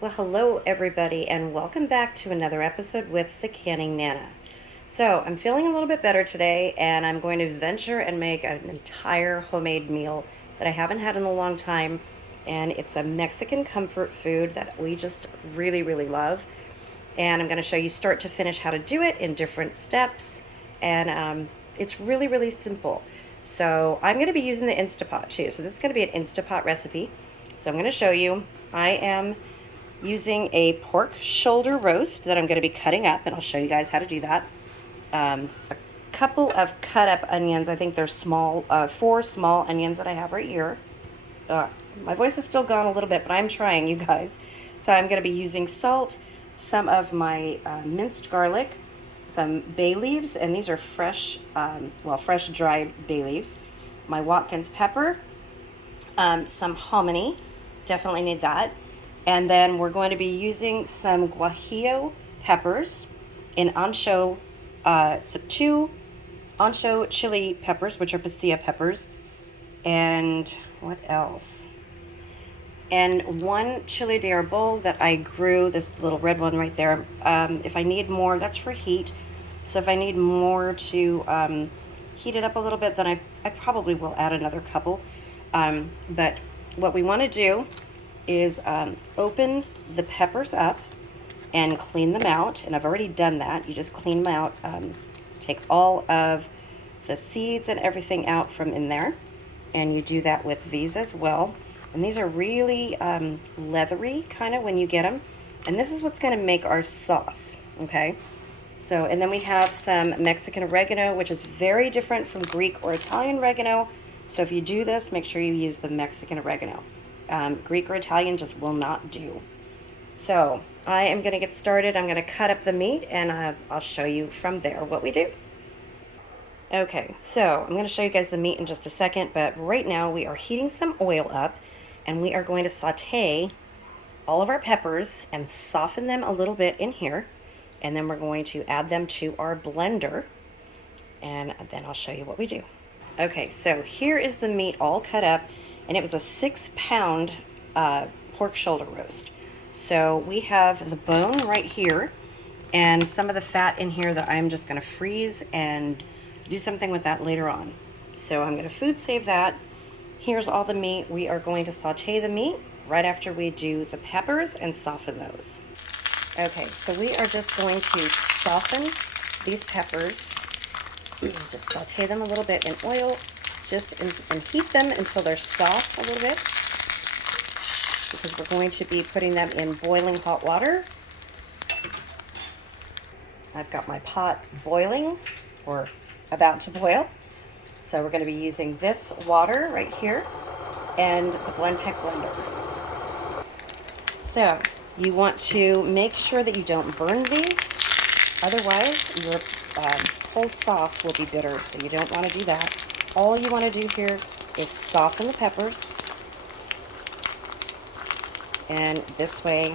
Well, hello everybody, and welcome back to another episode with the Canning Nana. So, I'm feeling a little bit better today, and I'm going to venture and make an entire homemade meal that I haven't had in a long time, and it's a Mexican comfort food that we just really love. And I'm going to show you start to finish how to do it in different steps, and it's really simple. So, I'm going to be using the Instapot too. So, this is going to be an Instapot recipe. So, I'm going to show you. I am using a pork shoulder roast that I'm going to be cutting up, and I'll show you guys how to do that. A couple of cut up onions. I think they're small, 4 small onions that I have right here. My voice is still gone a little bit, but I'm trying, you guys. So I'm going to be using salt, some of my minced garlic, some bay leaves, and these are fresh, fresh dried bay leaves. My Watkins pepper, some hominy, definitely need that. And then we're going to be using some guajillo peppers in ancho, so 2 ancho chili peppers, which are pasilla peppers. And what else? And 1 chile de arbol that I grew, this little red one right there. If I need more, that's for heat. So if I need more to heat it up a little bit, then I probably will add another couple. But what we want to do is open the peppers up and clean them out. And I've already done that. You just clean them out. Take all of the seeds and everything out from in there. And you do that with these as well. And these are really leathery kind of when you get them. And this is what's going to make our sauce, okay? So, and then we have some Mexican oregano, which is very different from Greek or Italian oregano. So if you do this, make sure you use the Mexican oregano. Greek or Italian just will not do. So I am going to get started. I'm going to cut up the meat, and I'll show you from there what we do. Okay, so I'm going to show you guys the meat in just a second, but right now we are heating some oil up, and we are going to saute all of our peppers and soften them a little bit in here, and then we're going to add them to our blender, and then I'll show you what we do. Okay, so here is the meat all cut up, and it was a 6-pound pork shoulder roast. So we have the bone right here and some of the fat in here that I'm just going to freeze and do something with that later on. So I'm going to food save that. Here's all the meat. We are going to saute the meat right after we do the peppers and soften those. Okay, so we are just going to soften these peppers. Just saute them a little bit in oil, and heat them until they're soft a little bit, because we're going to be putting them in boiling hot water. I've got my pot boiling, or about to boil. So we're going to be using this water right here and the Blendtec blender. So you want to make sure that you don't burn these, otherwise your whole sauce will be bitter, so you don't want to do that. All you want to do here is soften the peppers, and this way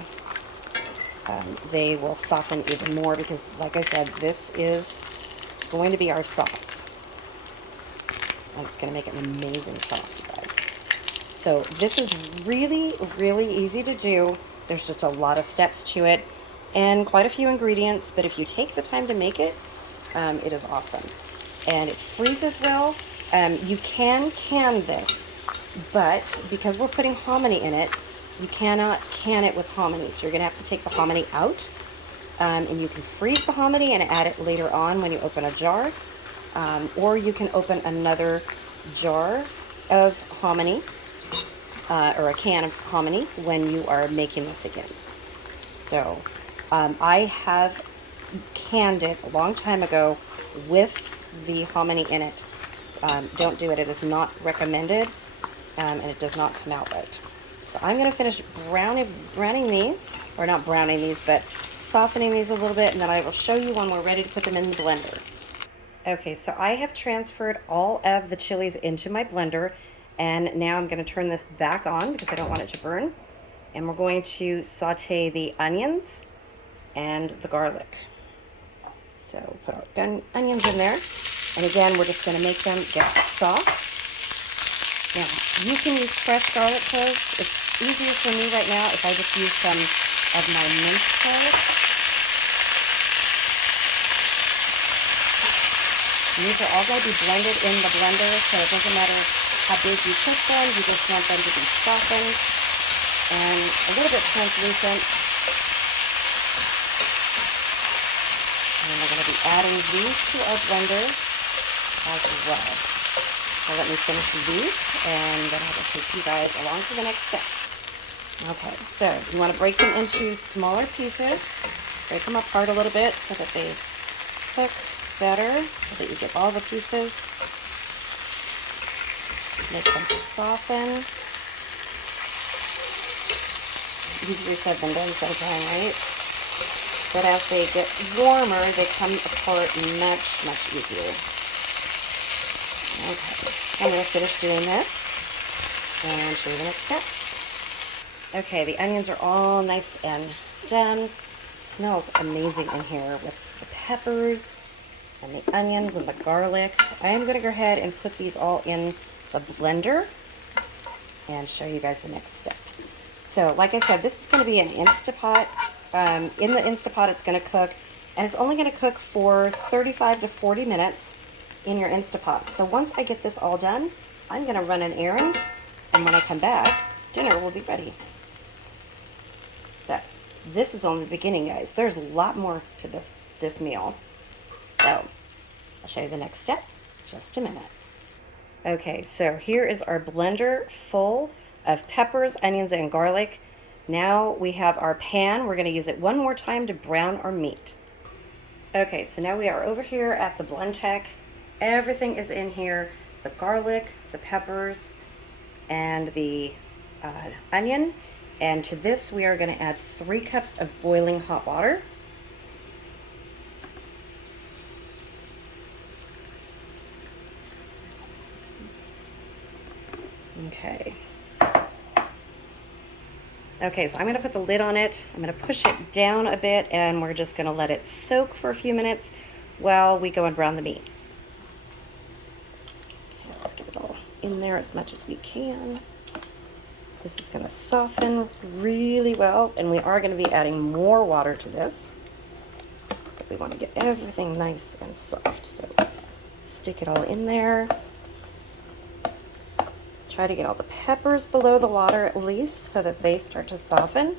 they will soften even more, because like I said, this is going to be our sauce, and it's going to make an amazing sauce, you guys. So this is really easy to do. There's just a lot of steps to it and quite a few ingredients, but if you take the time to make it, it is awesome. And it freezes well. You can this, but because we're putting hominy in it, you cannot can it with hominy. So you're going to have to take the hominy out, and you can freeze the hominy and add it later on when you open a jar, or you can open another jar of hominy, or a can of hominy when you are making this again. So I have canned it a long time ago with the hominy in it. Don't do it. It is not recommended, and it does not come out right. So I'm going to finish browning these, or not browning these, but softening these a little bit, and then I will show you when we're ready to put them in the blender. Okay, so I have transferred all of the chilies into my blender, and now I'm going to turn this back on because I don't want it to burn. And we're going to saute the onions and the garlic. So put our onions in there. And again, we're just going to make them get soft. Now, you can use fresh garlic cloves. It's easier for me right now if I just use some of my minced carrots. And these are all going to be blended in the blender, so it doesn't matter how big you cook them, you just want them to be softened and a little bit translucent. And we're going to be adding these to our blender as well. So let me finish these, and then I will take you guys along to the next step. Okay, so you want to break them into smaller pieces. Break them apart a little bit so that they cook better, so that you get all the pieces. Make them soften. Easier said than done sometimes, right? But as they get warmer, they come apart much, much easier. Okay, I'm going to finish doing this and show you the next step. Okay, the onions are all nice and done. It smells amazing in here with the peppers and the onions and the garlic. So I am going to go ahead and put these all in the blender and show you guys the next step. So, like I said, this is going to be an Instapot. In the Instapot, it's going to cook, and it's only going to cook for 35 to 40 minutes in your Instapot. So once I get this all done, I'm going to run an errand, and when I come back, dinner will be ready. But this is only the beginning, guys. There's a lot more to this meal. So I'll show you the next step in just a minute. Okay, so here is our blender full of peppers, onions, and garlic. Now we have our pan. We're going to use it one more time to brown our meat. Okay, so now we are over here at the Blendtec. Everything is in here. The garlic, the peppers, and the onion. And to this we are going to add 3 cups of boiling hot water. Okay. Okay, so I'm going to put the lid on it. I'm going to push it down a bit, and we're just going to let it soak for a few minutes while we go and brown the meat. Okay, let's get it all in there as much as we can. This is going to soften really well, and we are going to be adding more water to this. But we want to get everything nice and soft, so stick it all in there. Try to get all the peppers below the water at least so that they start to soften.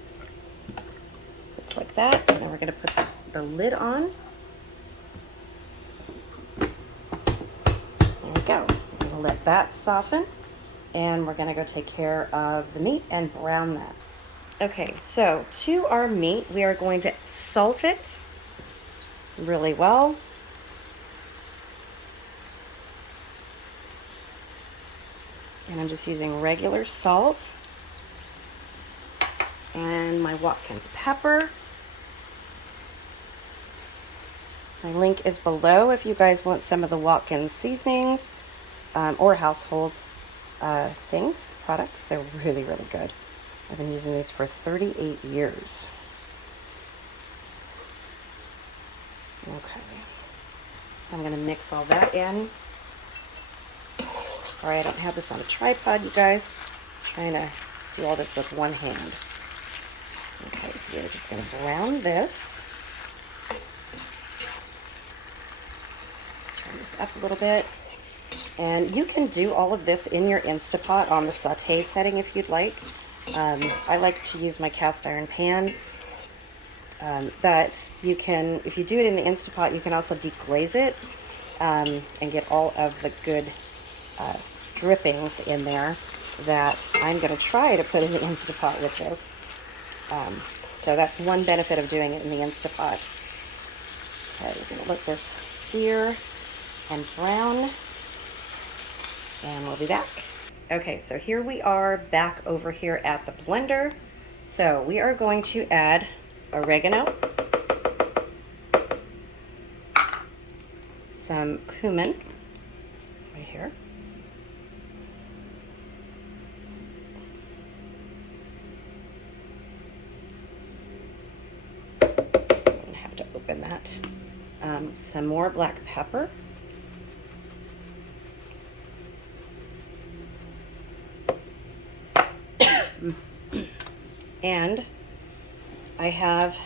Just like that. And then we're going to put the lid on. There we go. We're going to let that soften. And we're going to go take care of the meat and brown that. Okay, so to our meat, we are going to salt it really well. And I'm just using regular salt and my Watkins pepper. My link is below if you guys want some of the Watkins seasonings or household products. They're really, really good. I've been using these for 38 years. Okay, so I'm going to mix all that in. Sorry, I don't have this on a tripod, you guys. I'm trying to do all this with one hand. Okay, so we're just going to brown this. Turn this up a little bit. And you can do all of this in your Instapot on the saute setting if you'd like. I like to use my cast iron pan. But you can, if you do it in the Instapot, you can also deglaze it and get all of the good drippings in there that I'm going to try to put in the Instapot with this. So that's one benefit of doing it in the Instapot. Okay, we're going to let this sear and brown, and we'll be back. Okay, so here we are back over here at the blender. So we are going to add oregano, some cumin right here, open that. Some more black pepper. And I have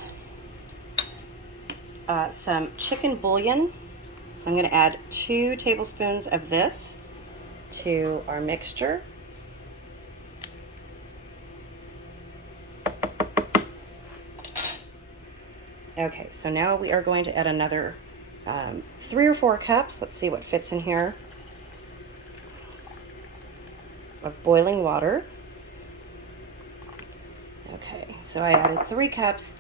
some chicken bouillon. So I'm going to add 2 tablespoons of this to our mixture. Okay, so now we are going to add another 3 or 4 cups. Let's see what fits in here. Of boiling water. Okay, so I added 3 cups,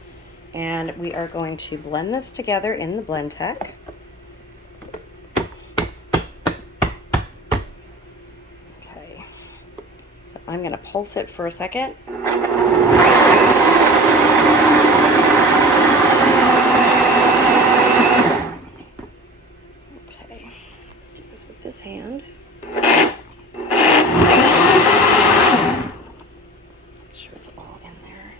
and we are going to blend this together in the blend tech. Okay, so I'm going to pulse it for a second. Okay, let's do this with this hand. Make sure it's all in there.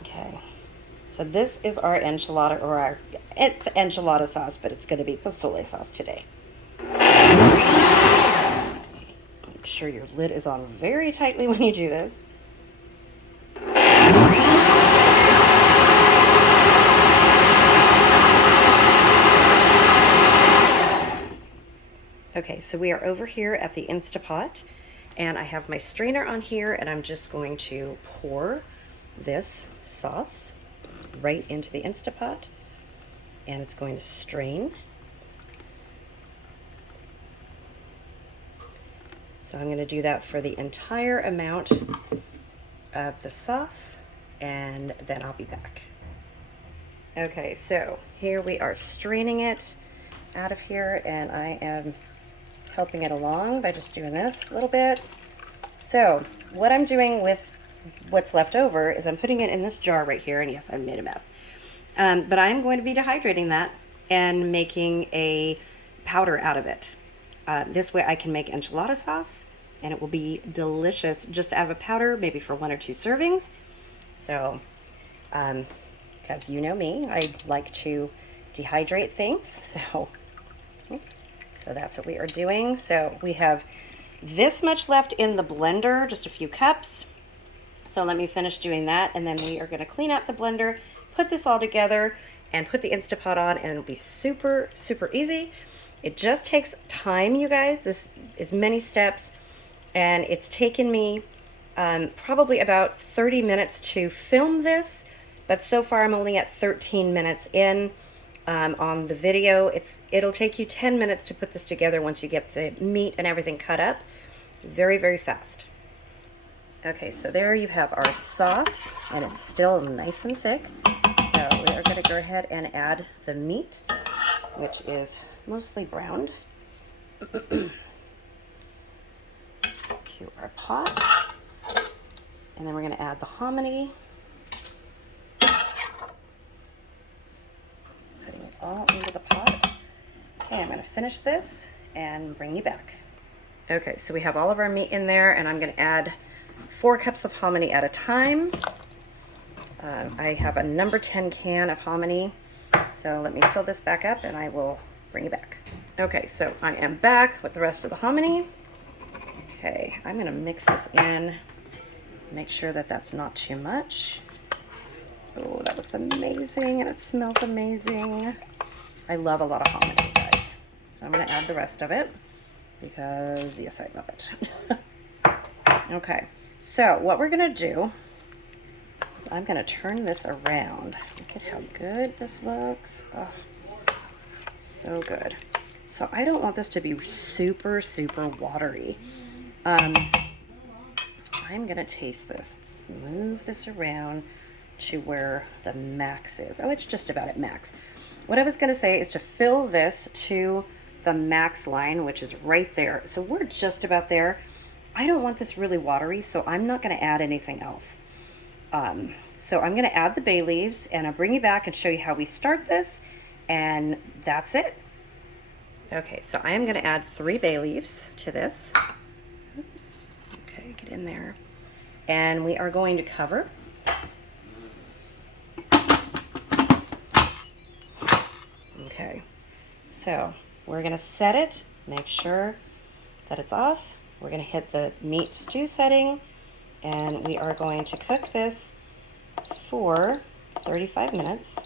Okay, so this is our enchilada, or it's enchilada sauce, but it's going to be pozole sauce today. Make sure your lid is on very tightly when you do this. Okay, so we are over here at the Instapot, and I have my strainer on here, and I'm just going to pour this sauce right into the Instapot, and it's going to strain. So I'm going to do that for the entire amount of the sauce, and then I'll be back. Okay, so here we are straining it out of here, and I am helping it along by just doing this a little bit. So what I'm doing with what's left over is I'm putting it in this jar right here, and yes, I made a mess. But I'm going to be dehydrating that and making a powder out of it. This way I can make enchilada sauce, and it will be delicious just out of a powder, maybe for 1 or 2 servings. So, because you know me, I like to dehydrate things. So, oops. So that's what we are doing. So we have this much left in the blender, just a few cups. So let me finish doing that, and then we are going to clean out the blender, put this all together, and put the Instapot on, and it'll be super, super easy. It just takes time, you guys. This is many steps, and it's taken me probably about 30 minutes to film this, but so far I'm only at 13 minutes in. On the video, it'll take you 10 minutes to put this together once you get the meat and everything cut up. Very, very fast. Okay, so there you have our sauce, and it's still nice and thick. So we are going to go ahead and add the meat, which is mostly browned, to our pot. And then we're going to add the hominy. Putting it all into the pot. Okay, I'm going to finish this and bring you back. Okay, so we have all of our meat in there, and I'm going to add 4 cups of hominy at a time. I have a number 10 can of hominy, so let me fill this back up and I will bring you back. Okay, so I am back with the rest of the hominy. Okay, I'm going to mix this in, make sure that that's not too much. Oh, that looks amazing, and it smells amazing. I love a lot of hominy, guys. So I'm going to add the rest of it because, yes, I love it. Okay, so what we're going to do is I'm going to turn this around. Look at how good this looks. Oh, so good. So I don't want this to be super, super watery. I'm going to taste this. Let's move this around to where the max is. Oh, it's just about at max. What I was going to say is to fill this to the max line, which is right there. So we're just about there. I don't want this really watery, so I'm not going to add anything else. So I'm going to add the bay leaves, and I'll bring you back and show you how we start this, and that's it. Okay, so I am going to add 3 bay leaves to this. Oops. Okay, get in there. And we are going to cover. Okay, so we're gonna set it, make sure that it's off. We're gonna hit the meat stew setting, and we are going to cook this for 35 minutes.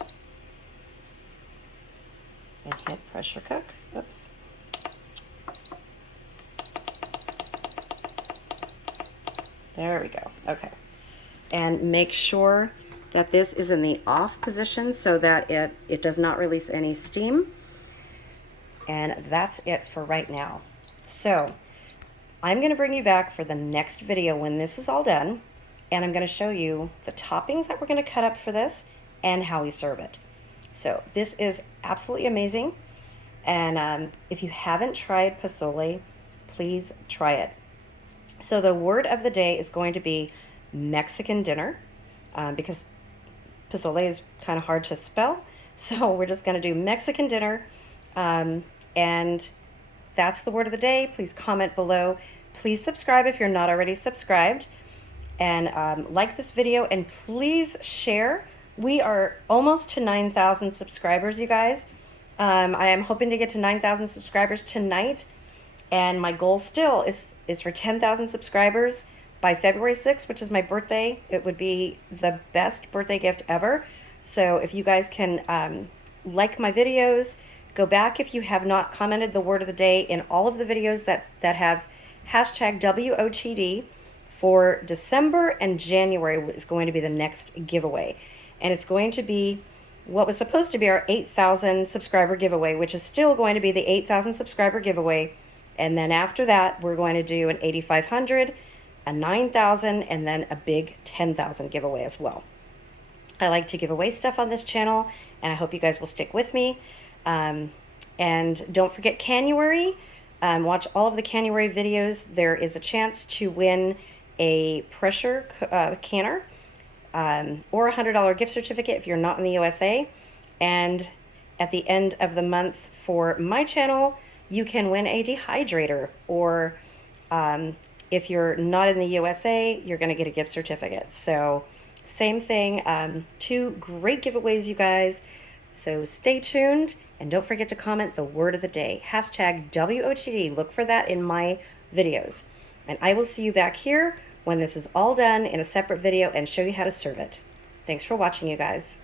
And hit pressure cook. Oops. There we go. Okay. And make sure that this is in the off position so that it does not release any steam. And that's it for right now. So I'm going to bring you back for the next video when this is all done, and I'm going to show you the toppings that we're going to cut up for this and how we serve it. So this is absolutely amazing, and if you haven't tried pozole, please try it. So the word of the day is going to be Mexican dinner, because pozole is kind of hard to spell, so we're just going to do Mexican dinner, and that's the word of the day. Please comment below. Please subscribe if you're not already subscribed, and like this video, and please share. We are almost to 9,000 subscribers, you guys. I am hoping to get to 9,000 subscribers tonight, and my goal still is for 10,000 subscribers by February 6th, which is my birthday. It would be the best birthday gift ever. So if you guys can like my videos, go back if you have not commented the word of the day in all of the videos that have hashtag WOTD. For December and January is going to be the next giveaway. And it's going to be what was supposed to be our 8,000 subscriber giveaway, which is still going to be the 8,000 subscriber giveaway. And then after that, we're going to do an 8,500, a 9,000, and then a big 10,000 giveaway as well. I like to give away stuff on this channel, and I hope you guys will stick with me. And don't forget Canuary. Watch all of the Canuary videos. There is a chance to win a pressure canner or a $100 gift certificate if you're not in the USA. And at the end of the month for my channel, you can win a dehydrator, or if you're not in the USA, you're going to get a gift certificate. So same thing, 2 great giveaways, you guys. So stay tuned, and don't forget to comment the word of the day, hashtag WOTD. Look for that in my videos. And I will see you back here when this is all done in a separate video and show you how to serve it. Thanks for watching, you guys.